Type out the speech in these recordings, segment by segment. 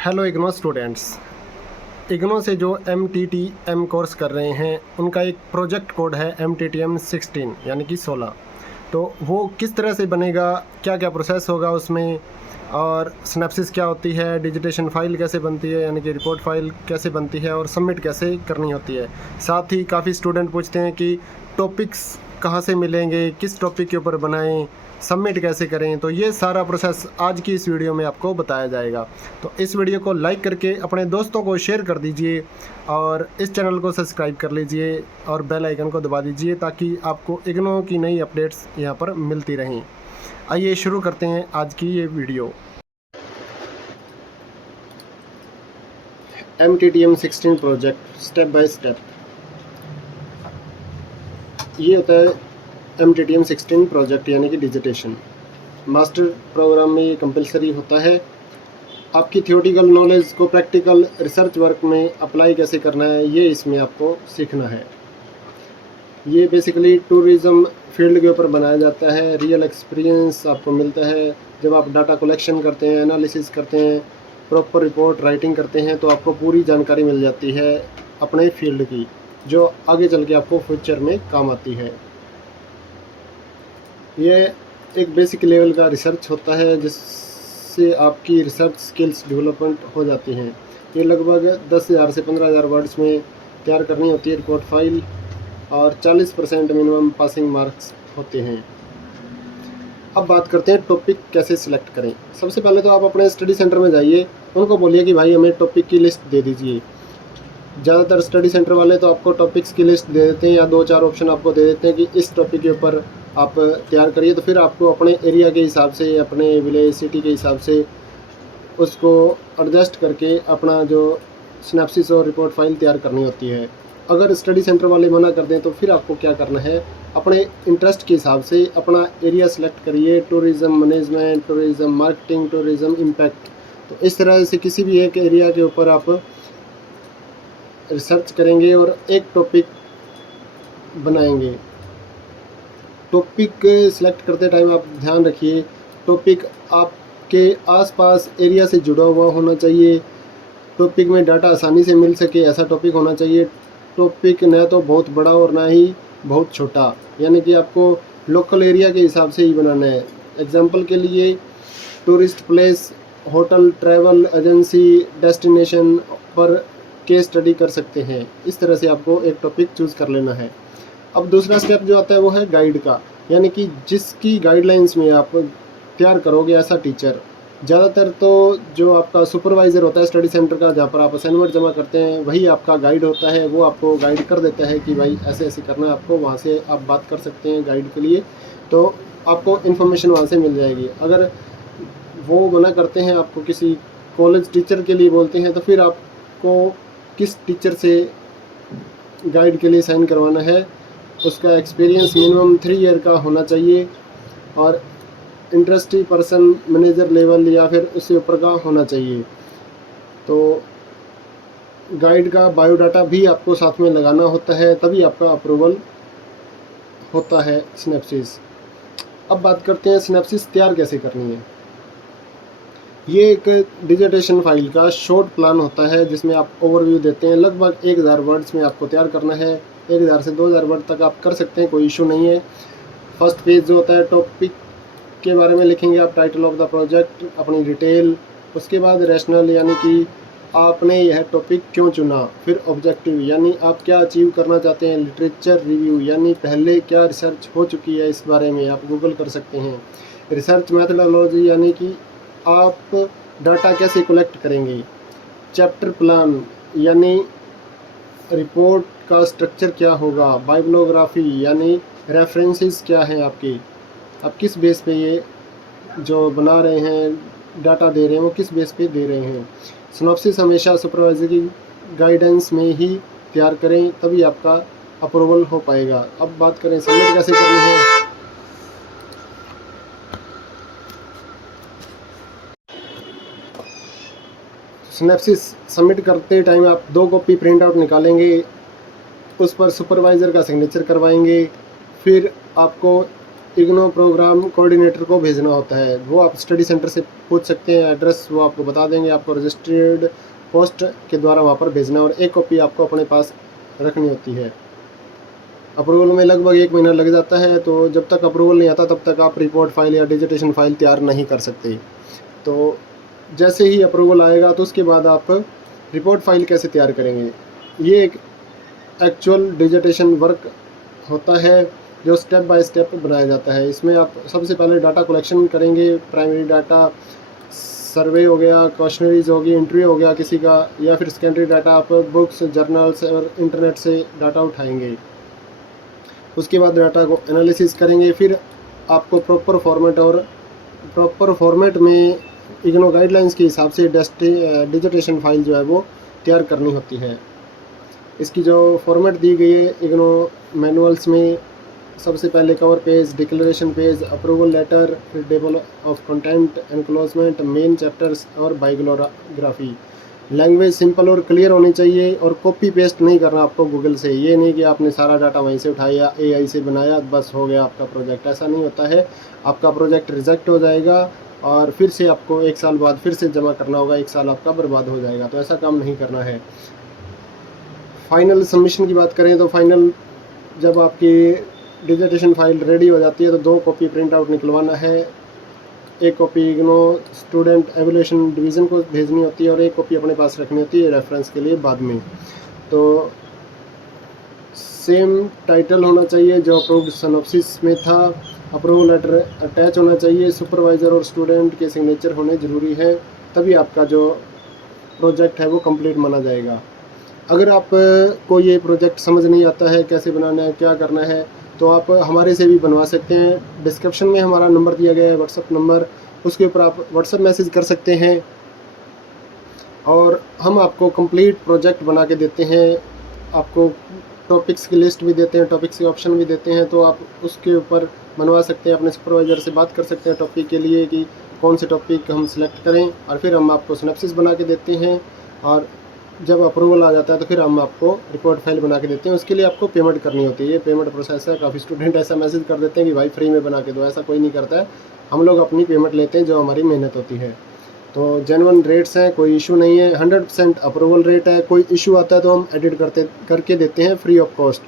Hello IGNOU students. IGNOU से जो MTTM course कर रहे हैं उनका एक प्रोजेक्ट कोड है MTTM 16 यानी कि 16। तो वो किस तरह से बनेगा, क्या क्या प्रोसेस होगा उसमें, और सिनेप्सिस क्या होती है, डिजिटेशन फ़ाइल कैसे बनती है यानी कि रिपोर्ट फाइल कैसे बनती है, और सबमिट कैसे करनी होती है। साथ ही काफ़ी स्टूडेंट पूछते हैं कि टॉपिक्स कहाँ से मिलेंगे, किस टॉपिक के ऊपर बनाएं, सबमिट कैसे करें। तो ये सारा प्रोसेस आज की इस वीडियो में आपको बताया जाएगा। तो इस वीडियो को लाइक करके अपने दोस्तों को शेयर कर दीजिए और इस चैनल को सब्सक्राइब कर लीजिए और बेल आइकन को दबा दीजिए ताकि आपको इग्नो की नई अपडेट्स यहाँ पर मिलती रहें। आइए शुरू करते हैं आज की ये video. MTTM 16 project step by step. ये होता है MTTM 16 प्रोजेक्ट यानी कि डिजिटेशन। मास्टर प्रोग्राम में ये कंपलसरी होता है। आपकी थियोरेटिकल नॉलेज को प्रैक्टिकल रिसर्च वर्क में अप्लाई कैसे करना है ये इसमें आपको सीखना है। ये बेसिकली टूरिज़्म फील्ड के ऊपर बनाया जाता है। रियल एक्सपीरियंस आपको मिलता है जब आप डाटा कलेक्शन करते हैं, एनालिसिस करते हैं, प्रॉपर रिपोर्ट राइटिंग करते हैं, तो आपको पूरी जानकारी मिल जाती है अपने फील्ड की, जो आगे चल के आपको फ्यूचर में काम आती है। ये एक बेसिक लेवल का रिसर्च होता है जिससे आपकी रिसर्च स्किल्स डेवलपमेंट हो जाती हैं। ये लगभग 10,000 से 15,000 वर्ड्स में तैयार करनी होती है रिपोर्ट फाइल, और 40% मिनिमम पासिंग मार्क्स होते हैं। अब बात करते हैं टॉपिक कैसे सिलेक्ट करें। सबसे पहले तो आप अपने स्टडी सेंटर में जाइए, उनको बोलिए कि भाई हमें टॉपिक की लिस्ट दे दीजिए। ज़्यादातर स्टडी सेंटर वाले तो आपको टॉपिक्स की लिस्ट दे देते हैं या 2-4 ऑप्शन आपको दे देते हैं कि इस टॉपिक के ऊपर आप तैयार करिए। तो फिर आपको अपने एरिया के हिसाब से, अपने विलेज सिटी के हिसाब से उसको एडजस्ट करके अपना जो सिनेप्सिस और रिपोर्ट फाइल तैयार करनी होती है। अगर स्टडी सेंटर वाले मना कर दें तो फिर आपको क्या करना है, अपने इंटरेस्ट के हिसाब से अपना एरिया सेलेक्ट करिए। Tourism management, tourism marketing, tourism impact. तो इस तरह से किसी भी एक एरिया के ऊपर आप रिसर्च करेंगे और एक टॉपिक बनाएंगे। टॉपिक सेलेक्ट करते टाइम आप ध्यान रखिए, टॉपिक आपके आसपास एरिया से जुड़ा हुआ होना चाहिए। टॉपिक में डाटा आसानी से मिल सके ऐसा टॉपिक होना चाहिए। टॉपिक न तो बहुत बड़ा और ना ही बहुत छोटा, यानी कि आपको लोकल एरिया के हिसाब से ही बनाना है। एग्जांपल के लिए tourist place, hotel, travel agency, destination पर केस स्टडी कर सकते हैं। इस तरह से आपको एक टॉपिक चूज़ कर लेना है। अब दूसरा स्टेप जो आता है वो है गाइड का, यानी कि जिसकी गाइडलाइंस में आप तैयार करोगे ऐसा टीचर। ज़्यादातर तो जो आपका सुपरवाइज़र होता है स्टडी सेंटर का, जहाँ पर आप असाइनमेंट जमा करते हैं, वही आपका गाइड होता है। वो आपको गाइड कर देता है कि भाई ऐसे ऐसे करना है आपको। वहाँ से आप बात कर सकते हैं गाइड के लिए, तो आपको इन्फॉर्मेशन वहाँ से मिल जाएगी। अगर वो मना करते हैं, आपको किसी कॉलेज टीचर के लिए बोलते हैं, तो फिर आपको किस टीचर से गाइड के लिए साइन करवाना है, उसका एक्सपीरियंस मिनिमम 3 ईयर का होना चाहिए और इंडस्ट्री पर्सन, मैनेजर लेवल या फिर उससे ऊपर का होना चाहिए। तो गाइड का बायोडाटा भी आपको साथ में लगाना होता है, तभी आपका अप्रूवल होता है सिनेप्सिस। अब बात करते हैं सिनेप्सिस तैयार कैसे करनी है। ये एक डिजिटेशन फाइल का शॉर्ट प्लान होता है जिसमें आप ओवरव्यू देते हैं। लगभग 1000 वर्ड्स में आपको तैयार करना है। 1000 से 2000 वर्ड तक आप कर सकते हैं, कोई इशू नहीं है। फर्स्ट पेज जो होता है टॉपिक के बारे में लिखेंगे आप, टाइटल ऑफ द प्रोजेक्ट, अपनी डिटेल। उसके बाद रैशनल यानी कि आपने यह टॉपिक क्यों चुना। फिर ऑब्जेक्टिव यानी आप क्या अचीव करना चाहते हैं। लिटरेचर रिव्यू यानी पहले क्या रिसर्च हो चुकी है इस बारे में, आप गूगल कर सकते हैं। रिसर्च मेथोडोलॉजी यानी कि आप डाटा कैसे कलेक्ट करेंगे। चैप्टर प्लान यानी रिपोर्ट का स्ट्रक्चर क्या होगा। बाइब्लोग्राफी यानी रेफरेंसेस क्या हैं आपकी, आप किस बेस पे ये जो बना रहे हैं, डाटा दे रहे हैं, वो किस बेस पे दे रहे हैं। सिनॉप्सिस हमेशा सुपरवाइजर की गाइडेंस में ही तैयार करें, तभी आपका अप्रूवल हो पाएगा। अब बात करें सबमिट कैसे करनी है। सिनेप्सिस सबमिट करते टाइम आप 2 कॉपी प्रिंट आउट निकालेंगे, उस पर सुपरवाइज़र का सिग्नेचर करवाएंगे। फिर आपको इग्नो प्रोग्राम कोऑर्डिनेटर को भेजना होता है। वो आप स्टडी सेंटर से पूछ सकते हैं, एड्रेस वो आपको बता देंगे, आपको रजिस्टर्ड पोस्ट के द्वारा वहाँ पर भेजना, और एक कॉपी आपको अपने पास रखनी होती है। अप्रूवल में लगभग 1 महीना लग जाता है, तो जब तक अप्रूवल नहीं आता तब तक आप रिपोर्ट फाइल या डिजिटेशन फाइल तैयार नहीं कर सकते। तो जैसे ही अप्रूवल आएगा तो उसके बाद आप रिपोर्ट फाइल कैसे तैयार करेंगे, ये एक एक्चुअल डिजिटेशन वर्क होता है जो स्टेप बाय स्टेप बनाया जाता है। इसमें आप सबसे पहले डाटा कलेक्शन करेंगे, प्राइमरी डाटा, सर्वे हो गया, क्वेश्चनरीज होगी, इंटरव्यू हो गया किसी का, या फिर सेकेंडरी डाटा आप बुक्स, जर्नल्स और इंटरनेट से डाटा उठाएंगे। उसके बाद डाटा को एनालिसिस करेंगे, फिर आपको प्रॉपर फॉर्मेट में इग्नो गाइडलाइंस के हिसाब से डिजिटेशन फाइल जो है वो तैयार करनी होती है। इसकी जो फॉर्मेट दी गई है इग्नो मैनुअल्स में, सबसे पहले cover page, declaration page, approval letter, फिर table of content, enclosement, main chapters और बायोग्राफी। लैंग्वेज सिंपल और क्लियर होनी चाहिए, और कॉपी पेस्ट नहीं करना आपको गूगल से। ये नहीं कि आपने सारा डाटा वहीं से उठाया, एआई से बनाया, बस हो गया आपका प्रोजेक्ट। ऐसा नहीं होता है, आपका प्रोजेक्ट रिजेक्ट हो जाएगा और फिर से आपको 1 साल बाद फिर से जमा करना होगा, 1 साल आपका बर्बाद हो जाएगा। तो ऐसा काम नहीं करना है। फाइनल सबमिशन की बात करें तो फाइनल जब आपकी डिजिटेशन फाइल रेडी हो जाती है तो 2 कॉपी प्रिंट आउट निकलवाना है। एक copy IGNOU student evolution division को भेजनी होती है और एक कॉपी अपने पास रखनी होती है रेफरेंस के लिए बाद में। तो सेम टाइटल होना चाहिए जो अप्रूव्ड सिनॉप्सिस में था। अप्रूवल लेटर अटैच होना चाहिए, सुपरवाइज़र और स्टूडेंट के सिग्नेचर होने ज़रूरी है, तभी आपका जो प्रोजेक्ट है वो कंप्लीट माना जाएगा। अगर आप को ये प्रोजेक्ट समझ नहीं आता है कैसे बनाना है, क्या करना है, तो आप हमारे से भी बनवा सकते हैं। डिस्क्रिप्शन में हमारा नंबर दिया गया है, व्हाट्सअप नंबर, उसके ऊपर आप व्हाट्सअप मैसेज कर सकते हैं और हम आपको कंप्लीट प्रोजेक्ट बना के देते हैं। आपको टॉपिक्स की लिस्ट भी देते हैं, टॉपिक्स के ऑप्शन भी देते हैं, तो आप उसके ऊपर बनवा सकते हैं। अपने सुपरवाइज़र से बात कर सकते हैं टॉपिक के लिए कि कौन से टॉपिक हम सिलेक्ट करें, और फिर हम आपको सिनॉप्सिस बना के देते हैं। और जब अप्रूवल आ जाता है तो फिर हम आपको रिपोर्ट फाइल बना के देते हैं। उसके लिए आपको पेमेंट करनी होती है, ये पेमेंट प्रोसेस है। काफ़ी स्टूडेंट ऐसा मैसेज कर देते हैं कि भाई फ्री में बना के दो, ऐसा कोई नहीं करता है। हम लोग अपनी पेमेंट लेते हैं जो हमारी मेहनत होती है। तो जेन्युइन रेट्स हैं, कोई इशू नहीं है, 100% अप्रूवल रेट है। कोई इशू आता है तो हम एडिट करके देते हैं फ्री ऑफ कॉस्ट।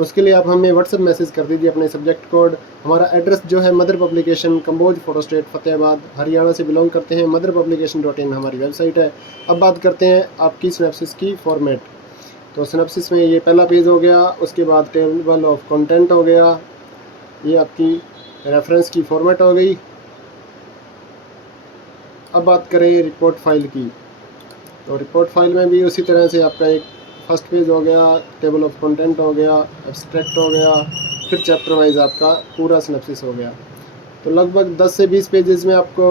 उसके लिए आप हमें व्हाट्सएप मैसेज कर दीजिए अपने सब्जेक्ट कोड। हमारा एड्रेस जो है mother publication, Kamboj photostat, Fatehabad, Haryana से बिलोंग करते हैं। motherpublication.in हमारी वेबसाइट है। अब बात करते हैं आपकी सिनॉप्सिस की फॉर्मेट। तो सिनॉप्सिस में ये पहला पेज हो गया, उसके बाद टेबल ऑफ कंटेंट हो गया, ये आपकी रेफरेंस की फॉर्मेट हो गई। अब बात करें रिपोर्ट फाइल की, तो रिपोर्ट फाइल में भी उसी तरह से आपका एक फर्स्ट पेज हो गया, टेबल ऑफ कंटेंट हो गया, एब्स्ट्रैक्ट हो गया, फिर चैप्टर वाइज आपका पूरा सिनॉप्सिस हो गया। तो लगभग 10 से 20 पेजेस में आपको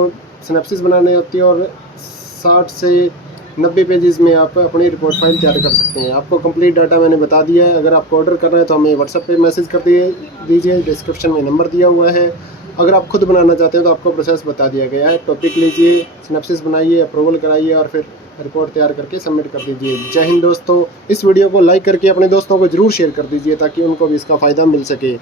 सिनॉप्सिस बनानी होती है और 60 से 90 पेजेस में आप अपनी रिपोर्ट फाइल तैयार कर सकते हैं। आपको कंप्लीट डाटा मैंने बता दिया है। अगर आपको ऑर्डर करना है तो हमें व्हाट्सएप पे मैसेज कर दीजिए, डिस्क्रिप्शन में नंबर दिया हुआ है। अगर आप खुद बनाना चाहते हो तो आपको प्रोसेस बता दिया गया है। टॉपिक लीजिए, सिनॉप्सिस बनाइए, अप्रूवल कराइए और फिर रिपोर्ट तैयार करके सबमिट कर दीजिए। जय हिंद दोस्तों। इस वीडियो को लाइक करके अपने दोस्तों को ज़रूर शेयर कर दीजिए ताकि उनको भी इसका फ़ायदा मिल सके।